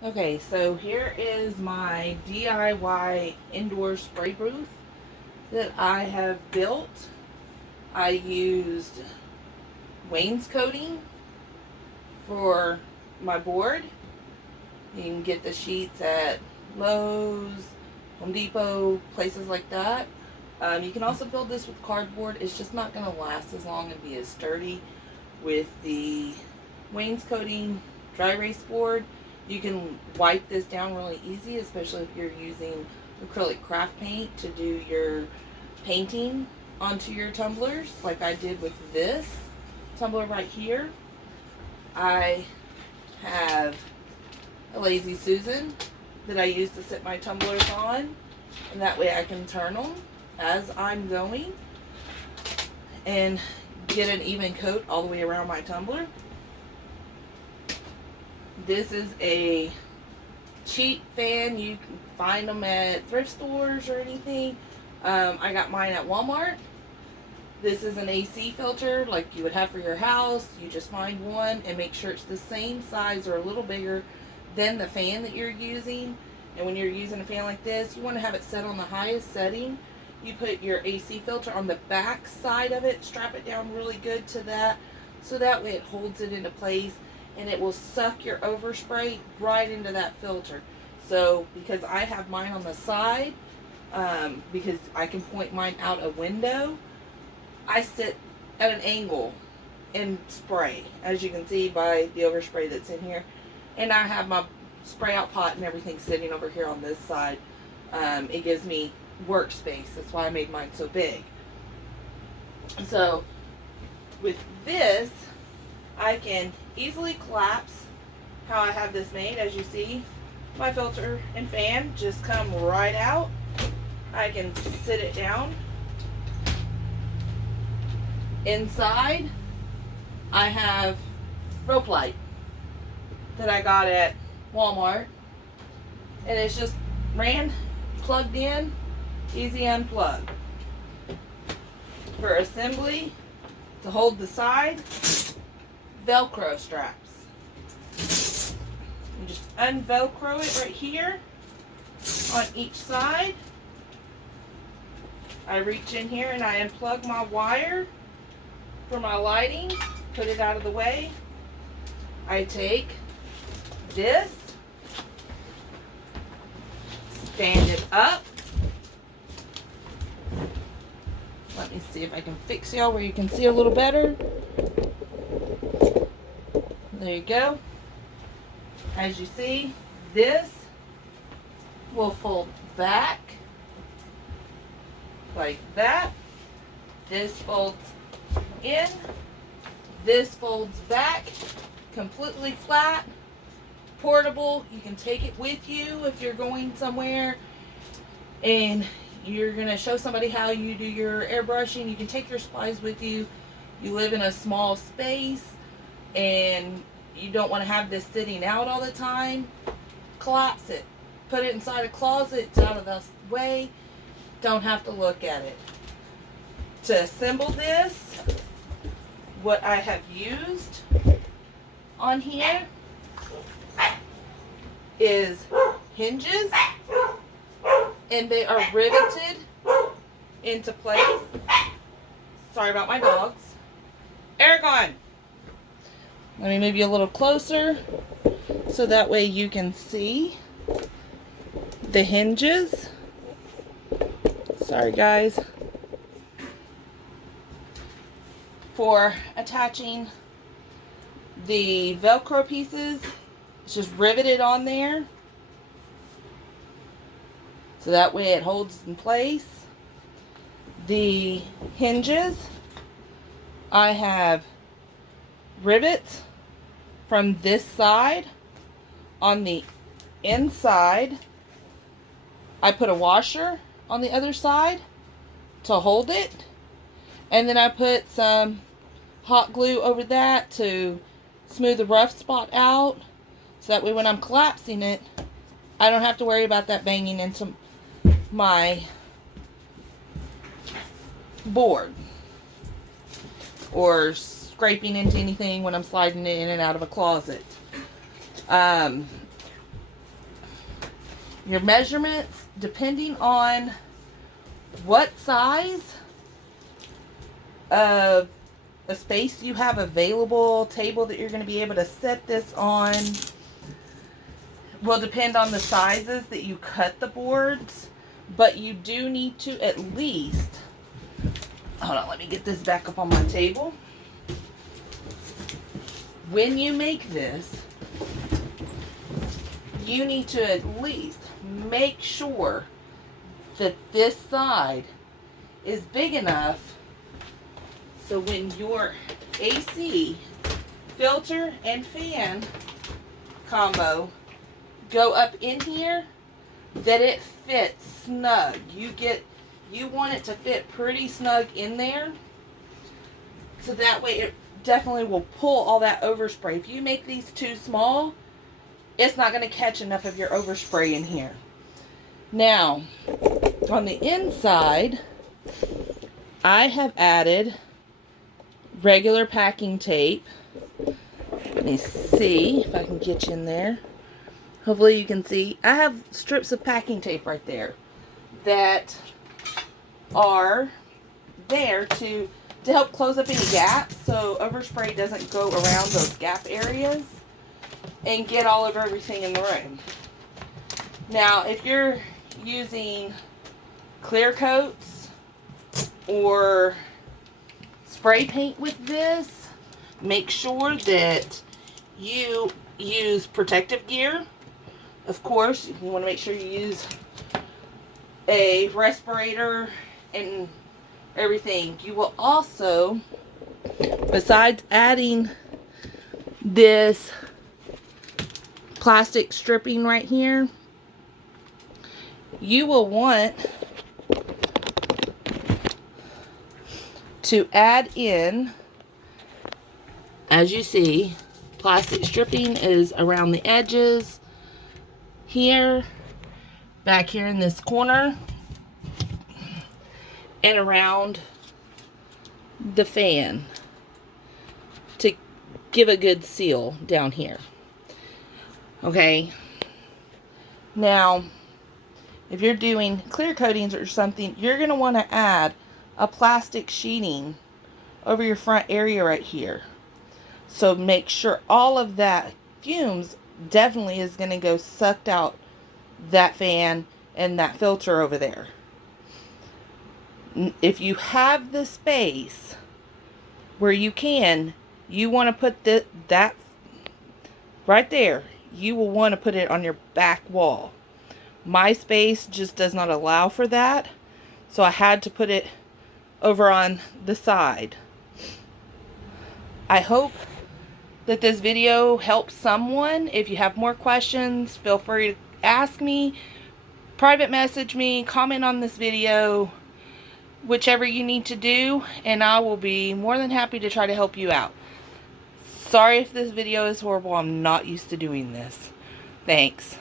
Okay, so here is my DIY indoor spray booth that I have built. I used wainscoting for my board. You can get the sheets at Lowe's, Home Depot, places like that. You can also build this with cardboard. It's just not going to last as long and be as sturdy. With the wainscoting dry erase board, you can wipe this down really easy, especially if you're using acrylic craft paint to do your painting onto your tumblers, like I did with this tumbler right here. I have a Lazy Susan that I use to sit my tumblers on, and that way I can turn them as I'm going and get an even coat all the way around my tumbler. This is a cheap fan. You can find them at thrift stores or anything. I got mine at Walmart. This is an AC filter like you would have for your house. You just find one and make sure it's the same size or a little bigger than the fan that you're using. And when you're using a fan like this, you want to have it set on the highest setting. You put your AC filter on the back side of it, strap it down really good to that, so that way it holds it into place and it will suck your overspray right into that filter. So because I have mine on the side, because I can point mine out a window, I sit at an angle and spray, as you can see by the overspray that's in here. And I have my spray out pot and everything sitting over here on this side. It gives me workspace. That's why I made mine so big. So with this, I can easily collapse how I have this made. As you see, my filter and fan just come right out. I can sit it down. Inside, I have rope light that I got at Walmart, and it's just plugged in, easy unplug. For assembly, to hold the side, Velcro straps. You just unvelcro it right here on each side. I reach in here and I unplug my wire for my lighting, put it out of the way. I take this, stand it up. Let me see if I can fix y'all where you can see a little better. There you go. As you see, this will fold back like that. This folds in. This folds back completely flat, portable. You can take it with you if you're going somewhere and you're going to show somebody how you do your airbrushing. You can take your supplies with you. You live in a small space and you don't want to have this sitting out all the time. Collapse it. Put it inside a closet. It's out of the way. Don't have to look at it. To assemble this, what I have used on here is hinges, and they are riveted into place. Sorry about my dogs. Aragon, let me move you a little closer so that way you can see the hinges. Sorry guys. For attaching the Velcro pieces, it's just riveted on there, so that way it holds in place. The hinges, I have rivets from this side. On the inside, I put a washer on the other side to hold it, and then I put some hot glue over that to smooth the rough spot out, so that way when I'm collapsing it, I don't have to worry about that banging into my board or scraping into anything when I'm sliding it in and out of a closet. your measurements, depending on what size of a space you have available, table that you're going to be able to set this on, will depend on the sizes that you cut the boards. But you do need to at least, hold on, let me get this back up on my table. When you make this, you need to at least make sure that this side is big enough so when your AC filter and fan combo go up in here, that it fits snug. You want it to fit pretty snug in there, so that way it definitely will pull all that overspray. If you make these too small, it's not going to catch enough of your overspray in here. Now, on the inside, I have added regular packing tape. Let me see if I can get you in there. Hopefully you can see. I have strips of packing tape right there that are there to help close up any gaps so overspray doesn't go around those gap areas and get all over everything in the room. Now, if you're using clear coats or spray paint with this, make sure that you use protective gear. Of course, you want to make sure you use a respirator and everything. You will also, besides adding this plastic stripping right here, you will want to add in, as you see, plastic stripping is around the edges here, back here in this corner, and around the fan to give a good seal down here. Okay, now if you're doing clear coatings or something, you're going to want to add a plastic sheeting over your front area right here. So make sure all of that fumes definitely is going to go sucked out that fan and that filter over there. If you have the space where you can, you want to put that right there. You will want to put it on your back wall. My space just does not allow for that, so I had to put it over on the side. I hope that this video helps someone. If you have more questions, feel free to ask me, private message me, comment on this video, whichever you need to do, and I will be more than happy to try to help you out. Sorry if this video is horrible. I'm not used to doing this. Thanks.